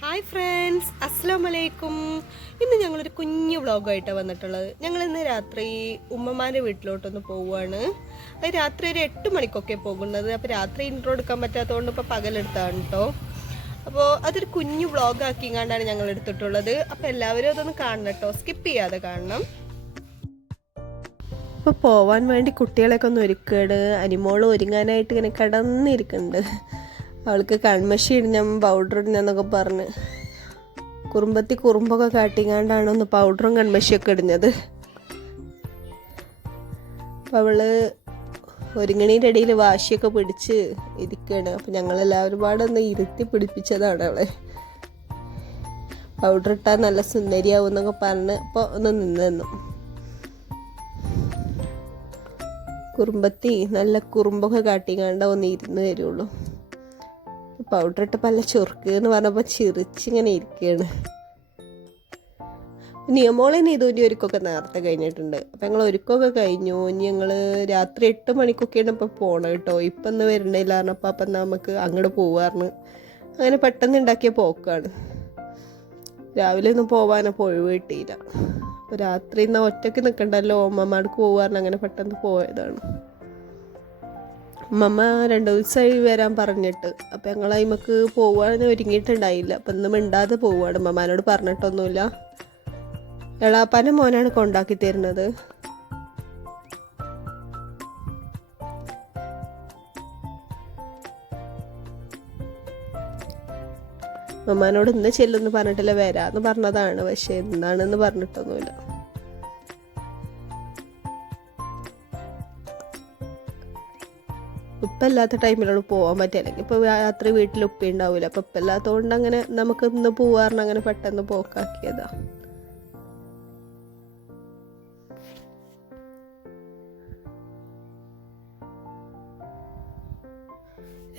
Hi friends അസ്സാം വലൈക്കും ഇന്ന് ഞങ്ങളൊരു കുഞ്ഞു വ്ളോഗായിട്ടാണ് വന്നിട്ടുള്ളത്. ഞങ്ങൾ ഇന്ന് രാത്രി ഉമ്മമാരുടെ വീട്ടിലോട്ടൊന്ന് പോവുകയാണ് അത് രാത്രി ഒരു എട്ട് മണിക്കൊക്കെ പോകുന്നത്. അപ്പോൾ രാത്രി ഇൻട്രോ എടുക്കാൻ പറ്റാത്തതുകൊണ്ട് ഇപ്പോൾ പകലെടുത്താണ് കേട്ടോ അപ്പോൾ അതൊരു കുഞ്ഞു വ്ളോഗാക്കി കണ്ടാണ് ഞങ്ങൾ എടുത്തിട്ടുള്ളത് അപ്പോൾ എല്ലാവരും അതൊന്ന് കാണണം കേട്ടോ സ്കിപ്പ് ചെയ്യാതെ കാണണം. അപ്പോൾ പോവാൻ വേണ്ടി കുട്ടികളെയൊക്കെ ഒന്ന് ഒരുക്കുകയാണ് അനിമോൾ ഒരുങ്ങാനായിട്ട് ഇങ്ങനെ കിടന്നിരിക്കുന്നുണ്ട് അവൾക്ക് കൺമഷി ഇടുന്ന പൗഡർ ഇടിഞ്ഞെന്നൊക്കെ പറഞ്ഞ്. കുറുമ്പത്തി കുറുമ്പൊക്കെ കാട്ടിങ്ങാണ്ടാണ് ഒന്ന് പൗഡറും കൺമഷിയൊക്കെ ഇടുന്നത്. അപ്പം അവൾ ഒരുങ്ങണീന്റെ ഇടയിൽ വാശിയൊക്കെ പിടിച്ച് ഇരിക്കുകയാണ് അപ്പം ഞങ്ങളെല്ലാവരും പാടെ ഒന്ന് ഇരുത്തി പിടിപ്പിച്ചതാണ് അവളെ. പൗഡർ ഇട്ടാൽ നല്ല സുന്ദരിയാവും എന്നൊക്കെ പറഞ്ഞ് അപ്പോൾ ഒന്ന് നിന്നു. കുറുമ്പത്തി നല്ല കുറുമ്പൊക്കെ കാട്ടിങ്ങാണ്ട ഒന്ന് ഇരുന്ന് വരുള്ളൂ. പൗഡർ ഇട്ട് പല ചൊറുക്ക് എന്ന് പറഞ്ഞപ്പോൾ ചിറിച്ചിങ്ങനെ ഇരിക്കുകയാണ് നിയമോളെ നീതൂന്റെ ഒരുക്കൊക്കെ നേരത്തെ കഴിഞ്ഞിട്ടുണ്ട്. അപ്പം ഞങ്ങൾ ഒരുക്കൊക്കെ കഴിഞ്ഞു. ഇനി ഞങ്ങൾ രാത്രി എട്ട് മണിക്കൊക്കെയാണ് ഇപ്പോൾ പോകണം കേട്ടോ. ഇപ്പം ഒന്ന് വരണ്ടില്ല പറഞ്ഞപ്പോൾ അപ്പം നമുക്ക് അങ്ങോട്ട് പോവാറുണ്ട് അങ്ങനെ പെട്ടെന്ന് ഉണ്ടാക്കിയ പോക്കാണ്. രാവിലെ ഒന്നും പോവാനപ്പോൾ ഒഴിവ് കിട്ടിയില്ല. അപ്പോൾ രാത്രി എന്നാൽ ഒറ്റയ്ക്ക് നിൽക്കണ്ടല്ലോ അമ്മമാർക്ക് പോകാറിന് അങ്ങനെ പെട്ടെന്ന് പോയതാണ്. അമ്മമ്മ രണ്ട് ദിവസമായി വരാൻ പറഞ്ഞിട്ട്. അപ്പം ഞങ്ങൾ അതിമക്ക് പോവാന്ന് ഒരുങ്ങിയിട്ടുണ്ടായില്ല. അപ്പം ഇന്ന് മിണ്ടാതെ പോവാണ്. അമ്മമാനോട് പറഞ്ഞിട്ടൊന്നുമില്ല. എളാപ്പാന്റെ മോനാണ് കൊണ്ടാക്കി തരുന്നത്. അമ്മാനോട് ഇന്ന് ചെല്ലുമെന്ന് പറഞ്ഞിട്ടില്ല വരാന്ന് പറഞ്ഞതാണ്. പക്ഷെ എന്താണെന്ന് പറഞ്ഞിട്ടൊന്നുമില്ല. ഉപ്പ ഇല്ലാത്ത ടൈമിലാണ് പോകാൻ പറ്റുക അല്ലെങ്കിൽ ഇപ്പോൾ രാത്രി വീട്ടിൽ ഉപ്പി ഉണ്ടാവില്ല അപ്പം ഉപ്പ ഇല്ലാത്തതുകൊണ്ട് അങ്ങനെ നമുക്ക് ഇന്ന് പോവാറിന് അങ്ങനെ പെട്ടെന്ന് പോക്കാക്കിയതാ.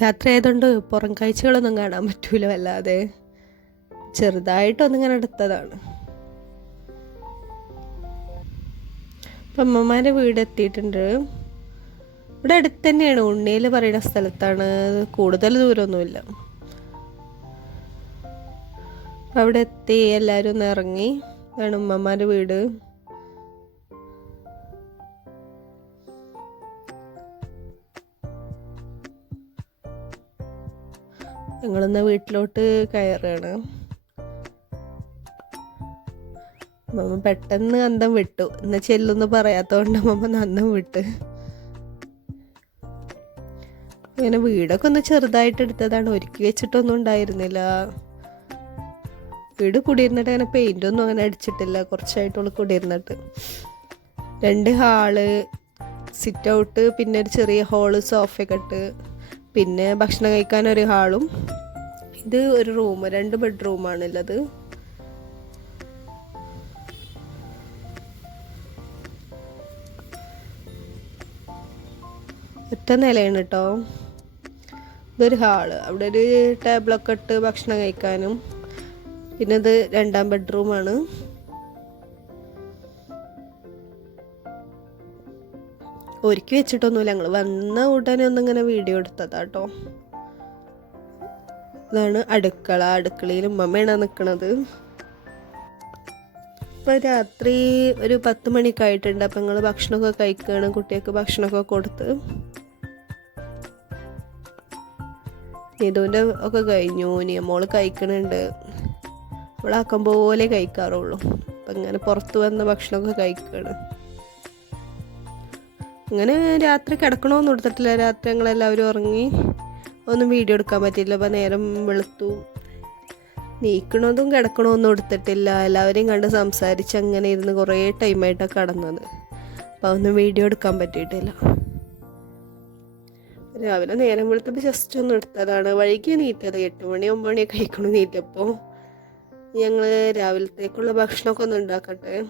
രാത്രി ആയതുകൊണ്ട് പുറം കാഴ്ചകളൊന്നും കാണാൻ പറ്റൂല വല്ലാതെ. ചെറുതായിട്ടൊന്നിങ്ങനെ എടുത്തതാണ്. അപ്പം അമ്മമാരെ വീട് എത്തിയിട്ടുണ്ട് ഇവിടെ അടുത്ത് തന്നെയാണ് ഉണ്ണിയിൽ പറയുന്ന സ്ഥലത്താണ്. കൂടുതൽ ദൂരമൊന്നുമില്ല. അവിടെ എത്തി എല്ലാവരും ഒന്ന് ഇറങ്ങി. ആണ് ഉമ്മമാരുടെ വീട്. ഞങ്ങളിന്ന് വീട്ടിലോട്ട് കയറുകയാണ്. മമ്മ പെട്ടെന്ന് അന്തം വിട്ടു. എന്നാ ചെല്ലൊന്നും പറയാത്തോണ്ട് മമ്മ അന്തം വിട്ട്. ഇങ്ങനെ വീടൊക്കെ ഒന്ന് ചെറുതായിട്ട് എടുത്തതാണ്. ഒരുക്കി വെച്ചിട്ടൊന്നും ഉണ്ടായിരുന്നില്ല. വീട് കുടിയിരുന്നിട്ട് അങ്ങനെ ഒന്നും അങ്ങനെ അടിച്ചിട്ടില്ല. കുറച്ചായിട്ടുള്ള കുടിയിരുന്നിട്ട്. രണ്ട് ഹാൾ സിറ്റ് ഔട്ട് പിന്നെ ഒരു ചെറിയ ഹോൾ സോഫയൊക്കെ ഇട്ട്. പിന്നെ ഭക്ഷണം കഴിക്കാൻ ഒരു ഹാളും. ഇത് ഒരു റൂം രണ്ട് ബെഡ്റൂമാണുള്ളത് ഒറ്റ നിലയാണ് കേട്ടോ ഇതൊരു ഹാൾ. അവിടെ ഒരു ടേബിളൊക്കെ ഇട്ട് ഭക്ഷണം കഴിക്കാനും. പിന്നെ ഇത് രണ്ടാം ബെഡ്റൂമാണ് ഒരുക്കി വെച്ചിട്ടൊന്നുമില്ല. ഞങ്ങൾ വന്ന ഉടനെ ഒന്നും ഇങ്ങനെ വീഡിയോ എടുത്തതാ കേട്ടോ ഇതാണ് അടുക്കള. അടുക്കളയിൽ ഉമ്മമ്മയാണ് നിൽക്കണത് ഇപ്പം രാത്രി ഒരു പത്ത് മണിയൊക്കെ ആയിട്ടുണ്ട്. അപ്പം ഞങ്ങൾ ഭക്ഷണമൊക്കെ കഴിക്കുകയാണ്. കുട്ടികൾക്ക് ഭക്ഷണമൊക്കെ കൊടുത്ത്. നീതുവിന്റെ ഒക്കെ കഴിഞ്ഞു. നിയമോൾ കഴിക്കണുണ്ട്. അവളാക്കം പോലെ കഴിക്കാറുള്ളൂ. അപ്പം ഇങ്ങനെ പുറത്ത് വന്ന ഭക്ഷണമൊക്കെ കഴിക്കുകയാണ് അങ്ങനെ രാത്രി കിടക്കണമെന്ന് കൊടുത്തിട്ടില്ല. രാത്രി ഞങ്ങളെല്ലാവരും ഉറങ്ങി ഒന്നും വീഡിയോ എടുക്കാൻ പറ്റിയില്ല. അപ്പം നേരം വെളുത്തു. നീക്കണതും കിടക്കണമെന്നും എടുത്തിട്ടില്ല എല്ലാവരെയും കണ്ട് സംസാരിച്ച് അങ്ങനെ ഇരുന്ന് കുറേ ടൈമായിട്ടാണ് കടന്നത്. അപ്പോൾ ഒന്നും വീഡിയോ എടുക്കാൻ പറ്റിയിട്ടില്ല. രാവിലെ നേരം വെളുത്തപ്പോൾ ജസ്റ്റ് ഒന്ന് എടുത്തതാണ്. വൈകി നീറ്റത് എട്ട് മണി ഒമ്പത് മണിയൊക്കെ കഴിക്കണം നീറ്റപ്പോൾ ഞങ്ങൾ രാവിലത്തേക്കുള്ള ഭക്ഷണമൊക്കെ ഒന്ന് ഉണ്ടാക്കട്ടെ.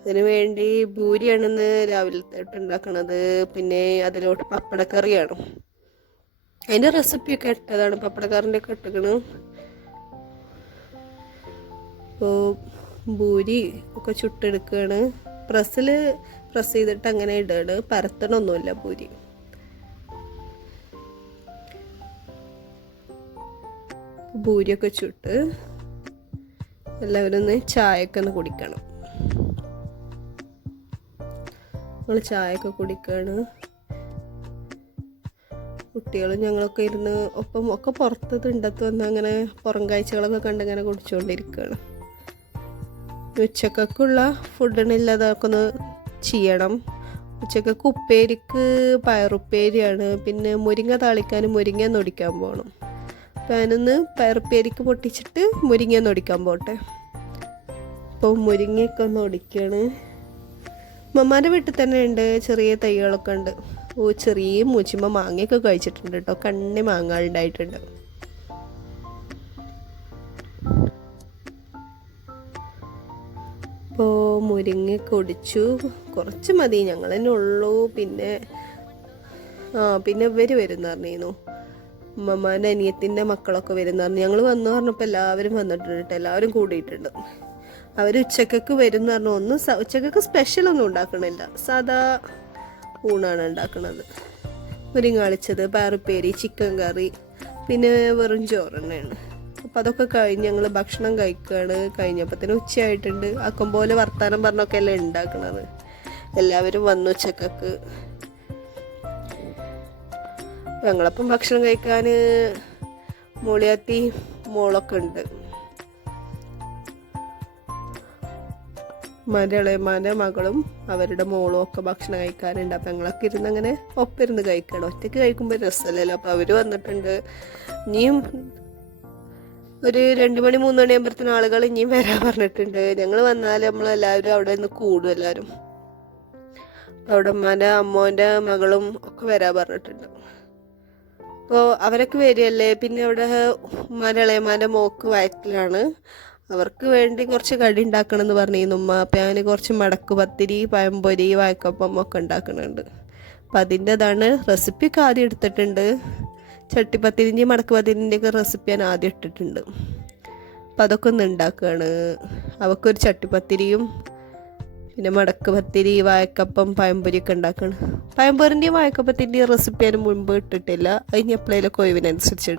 അതിന് വേണ്ടി ഭൂരിയാണെന്ന് രാവിലത്തേട്ട് ഉണ്ടാക്കണത്. പിന്നെ അതിലോട്ട് പപ്പടക്കറിയാണ്. അതിന്റെ റെസിപ്പിയൊക്കെ ഇട്ടതാണ്. പപ്പടക്കറിന്റെ ഒക്കെ ഇട്ടേക്കണ്. അപ്പോൾ ഭൂരി ഒക്കെ ചുട്ടെടുക്കുകയാണ് പ്രസ്സിൽ പ്രസ് ചെയ്തിട്ട് അങ്ങനെ ഇടുകയാണ് പരത്തണമൊന്നുമില്ല ഭൂരി ഭൂരിയൊക്കെ ചുട്ട് എല്ലാവരും ഒന്ന് ചായയൊക്കെ ഒന്ന് കുടിക്കണം. നമ്മൾ ചായയൊക്കെ കുടിക്കാണ്. കുട്ടികളും ഞങ്ങളൊക്കെ ഇരുന്ന് ഒപ്പം ഒക്കെ പുറത്ത് തിണ്ടത്ത് വന്ന് അങ്ങനെ പുറം കാഴ്ചകളൊക്കെ കണ്ട് ഇങ്ങനെ കുടിച്ചുകൊണ്ടിരിക്കുകയാണ് ഉച്ചക്കൊക്കെയുള്ള ഫുഡിനില്ല ഒന്ന് ചെയ്യണം. ഉച്ചക്കൊക്കെ ഉപ്പേരിക്ക് പയറുപ്പേരിയാണ്. പിന്നെ മുരിങ്ങ താളിക്കാനും മുരിങ്ങ നൊടിക്കാൻ പോകണം അപ്പം പയർപ്പേരിക്ക് പൊട്ടിച്ചിട്ട് മുരിങ്ങ ഒടിക്കാൻ പോട്ടെ. അപ്പോൾ മുരിങ്ങയൊക്കെ ഒന്ന് ഒടിക്കുകയാണ് മമ്മാന്റെ വീട്ടിൽ തന്നെ ഉണ്ട് ചെറിയ തൈകളൊക്കെ ഉണ്ട്. ഓ ചെറിയ മൂച്ചിമ്മ മാങ്ങയൊക്കെ കഴിച്ചിട്ടുണ്ട് കേട്ടോ. കണ്ണി മാങ്ങ ഉണ്ടായിട്ടുണ്ട്. അപ്പോൾ മുരിങ്ങയൊക്കെ ഒടിച്ചു. കുറച്ച് മതി ഞങ്ങൾ തന്നെ ഉള്ളൂ. പിന്നെ ആ പിന്നെ ഇവർ വരുന്ന പറഞ്ഞിരുന്നു. ഉമ്മമാന്റെ അനിയത്തിന്റെ മക്കളൊക്കെ വരുന്ന. പറഞ്ഞു ഞങ്ങൾ വന്നു പറഞ്ഞപ്പോൾ എല്ലാവരും വന്നിട്ടുണ്ട് കേട്ടോ. എല്ലാവരും കൂടിയിട്ടുണ്ട്. അവർ ഉച്ചക്കൊക്കെ വരുന്ന പറഞ്ഞു. ഒന്നും ഉച്ചക്കൊക്കെ സ്പെഷ്യൽ ഒന്നും ഉണ്ടാക്കണില്ല. സാധാ ഊണാണ് ഉണ്ടാക്കുന്നത് മുരിങ്ങാളിച്ചത് പയറുപ്പേരി ചിക്കൻ കറി പിന്നെ വെറും ചോറ് അപ്പം അതൊക്കെ കഴിഞ്ഞ് ഞങ്ങൾ ഭക്ഷണം കഴിക്കുകയാണ് കഴിഞ്ഞപ്പോഴത്തേന് ഉച്ചയായിട്ടുണ്ട്. ആക്കം പോലെ വർത്താനം പറഞ്ഞൊക്കെ അല്ലേ ഉണ്ടാക്കണത്. എല്ലാവരും വന്നു ഉച്ചക്കൊക്കെ. ഞങ്ങളപ്പം ഭക്ഷണം കഴിക്കാൻ മോളിയാത്തി മോളൊക്കെ ഉണ്ട്. മരളയമാന്റെ മകളും അവരുടെ മോളും ഒക്കെ ഭക്ഷണം കഴിക്കാനുണ്ട്. അപ്പം ഞങ്ങളൊക്കെ ഇരുന്ന് അങ്ങനെ ഒപ്പിരുന്ന് കഴിക്കണം. ഒറ്റയ്ക്ക് കഴിക്കുമ്പോൾ രസമല്ലല്ലോ. അപ്പം അവർ വന്നിട്ടുണ്ട്. ഇനിയും ഒരു രണ്ട് മണി മൂന്ന് മണി ആകുമ്പോഴത്തേനും ആളുകൾ ഇനിയും വരാൻ പറഞ്ഞിട്ടുണ്ട്. ഞങ്ങൾ വന്നാൽ നമ്മളെല്ലാവരും അവിടെ നിന്ന് കൂടും എല്ലാവരും അവിടെ ഉമ്മാന്റെ അമ്മോന്റെ മകളും ഒക്കെ വരാൻ പറഞ്ഞിട്ടുണ്ട്. അപ്പോൾ അവരൊക്കെ വരികയല്ലേ? പിന്നെ അവിടെ ഉമ്മാന്റെ മോക്ക് വയറ്റിലാണ്. അവർക്ക് വേണ്ടി കുറച്ച് കടി ഉണ്ടാക്കണം എന്ന് പറഞ്ഞിരുന്നു ഉമ്മ. അപ്പം ഞാൻ കുറച്ച് മടക്ക് പത്തിരി പഴംപൊരി വായക്കപ്പം ഒക്കെ ഉണ്ടാക്കുന്നുണ്ട്. അപ്പം അതിന്റെതാണ് റെസിപ്പിയൊക്കെ ആദ്യം എടുത്തിട്ടുണ്ട്. ചട്ടിപ്പത്തിരിന്റെയും മടക്ക് പത്തിരിന്റെയൊക്കെ റെസിപ്പി ഞാൻ ആദ്യം ഇട്ടിട്ടുണ്ട്. അപ്പം അതൊക്കെ ഒന്ന് ഉണ്ടാക്കുകയാണ്. അവക്കൊരു ചട്ടിപ്പത്തിരിയും പിന്നെ മടക്ക് പത്തിരി വായക്കപ്പം പഴംപൊരിയൊക്കെ ഉണ്ടാക്കണം. പഴംപൊരിന്റെയും വായക്കപ്പത്തിന്റെയും റെസിപ്പി ഞാൻ മുൻപ് ഇട്ടിട്ടില്ല. അതിന് എപ്പോഴേലൊക്കെ ഒഴിവിനനുസരിച്ച്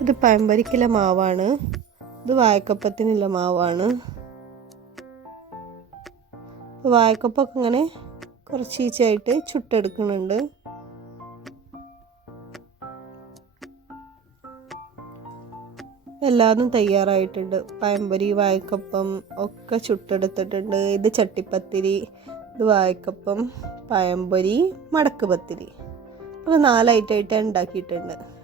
ഇത് പഴംപൊരിക്കുള്ള മാവാണ്. ഇത് വായക്കപ്പത്തിനുള്ള മാവാണ്. വായക്കപ്പൊക്കെ ഇങ്ങനെ കുറച്ച് ഈച്ചയായിട്ട് ചുട്ടെടുക്കുന്നുണ്ട്. എല്ലാതും തയ്യാറായിട്ടുണ്ട്. പഴംപൊരി വായക്കപ്പം ഒക്കെ ചുട്ടെടുത്തിട്ടുണ്ട്. ഇത് ചട്ടിപ്പത്തിരി ഇത് വായക്കപ്പം പഴംപൊരി മടക്ക് പത്തിരി. അപ്പോൾ നാലായിട്ടായിട്ട് ഉണ്ടാക്കിയിട്ടുണ്ട്.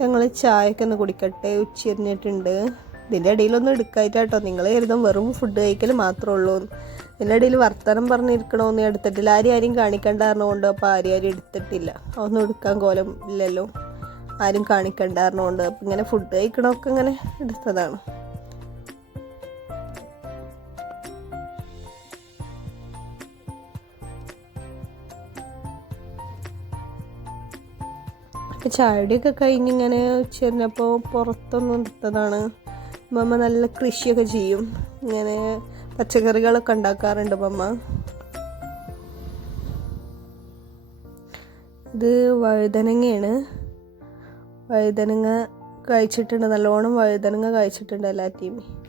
ഞങ്ങൾ ചായയൊക്കെ ഒന്ന് കുടിക്കട്ടെ ഉച്ചരിഞ്ഞിട്ടുണ്ട് ഇതിന്റെ ഇടയിലൊന്നും എടുക്കായിട്ടോ നിങ്ങൾ കരുതും വെറും ഫുഡ് കഴിക്കൽ മാത്രമേ ഉള്ളൂ. ഇതിന്റെ ഇടയിൽ വർത്തമാനം പറഞ്ഞിരിക്കണമെന്ന് എടുത്തിട്ടില്ല. ആരും ആരും കാണിക്കണ്ട കാരണമുണ്ട് അപ്പോൾ ആരും ആരും എടുത്തിട്ടില്ല. അതൊന്നും എടുക്കാൻ കോലം ഇല്ലല്ലോ. ആരും കാണിക്കണ്ട കാരണമുണ്ട് അപ്പം ഇങ്ങനെ ഫുഡ് കഴിക്കണമൊക്കെ ഇങ്ങനെ എടുത്തതാണ്. അപ്പം ചായയുടെയൊക്കെ കഴിഞ്ഞ് ഇങ്ങനെ ഉച്ചരിഞ്ഞപ്പോൾ പുറത്തൊന്നും എടുത്തതാണ് മമ്മ നല്ല കൃഷിയൊക്കെ ചെയ്യും. ഇങ്ങനെ പച്ചക്കറികളൊക്കെ ഉണ്ടാക്കാറുണ്ട് മമ്മ. ഇത് വഴുതനങ്ങയാണ്. വഴുതനങ്ങ കഴിച്ചിട്ടുണ്ട് നല്ലോണം വഴുതനങ്ങ കഴിച്ചിട്ടുണ്ട് എല്ലാറ്റീം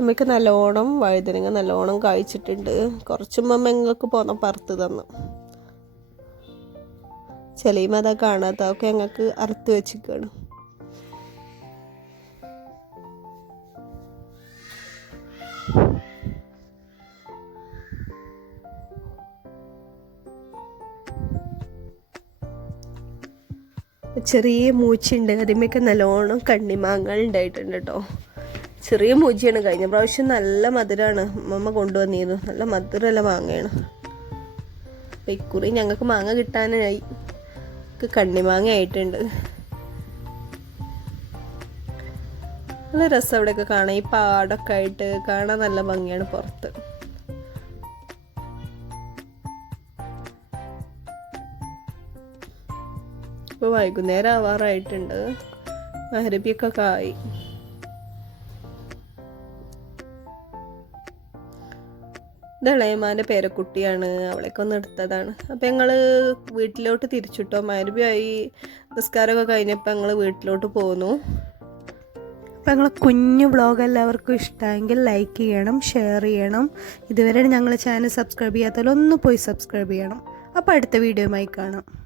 ഇതുമ്മക്ക് നല്ലോണം വഴുതനങ്ങ നല്ലോണം കഴിച്ചിട്ടുണ്ട് കുറച്ച് മമ്മങ്ങൾക്ക് പോന്ന പറത്ത് തന്നു. ചിലയും അതാ കാണാത്ത ഒക്കെ ഞങ്ങൾക്ക് അറുത്ത് വെച്ചിക്കാണ്. ചെറിയ മൂച്ചുണ്ട്. അതിമൊക്കെ നല്ലോണം കണ്ണിമാങ്ങൾ ഉണ്ടായിട്ടുണ്ട് കേട്ടോ. ചെറിയ മൂജിയാണ്. കഴിഞ്ഞ പ്രാവശ്യം നല്ല മധുരമാണ് അമ്മ കൊണ്ടുവന്നിരുന്നു. നല്ല മധുരമല്ല മാങ്ങയാണ്. അപ്പം ഇക്കുറി ഞങ്ങൾക്ക് മാങ്ങ കിട്ടാനായി. കണ്ണിമാങ്ങ ആയിട്ടുണ്ട്. നല്ല രസം അവിടെയൊക്കെ കാണാം ഈ പാടൊക്കെ ആയിട്ട് കാണാൻ നല്ല ഭംഗിയാണ് പുറത്ത്. ഇപ്പോൾ വൈകുന്നേരം ആവാറായിട്ടുണ്ട്. മഹരബിയൊക്കെ ആയി. ഇളയമാന്റെ പേരക്കുട്ടിയാണ്. അവളെയൊക്കെ ഒന്ന് എടുത്തതാണ്. അപ്പം ഞങ്ങൾ വീട്ടിലോട്ട് തിരിച്ചിട്ടോ. ആയി നിസ്കാരമൊക്കെ കഴിഞ്ഞപ്പോൾ ഞങ്ങൾ വീട്ടിലോട്ട് പോന്നു. അപ്പോൾ ഞങ്ങൾ കുഞ്ഞു വ്ളോഗ് എല്ലാവർക്കും ഇഷ്ടമെങ്കിൽ ലൈക്ക് ചെയ്യണം ഷെയർ ചെയ്യണം. ഇതുവരെ ഞങ്ങൾ ചാനൽ സബ്സ്ക്രൈബ് ചെയ്യാത്തവരൊന്ന് പോയി സബ്സ്ക്രൈബ് ചെയ്യണം. അപ്പോൾ അടുത്ത വീഡിയോയുമായി കാണാം.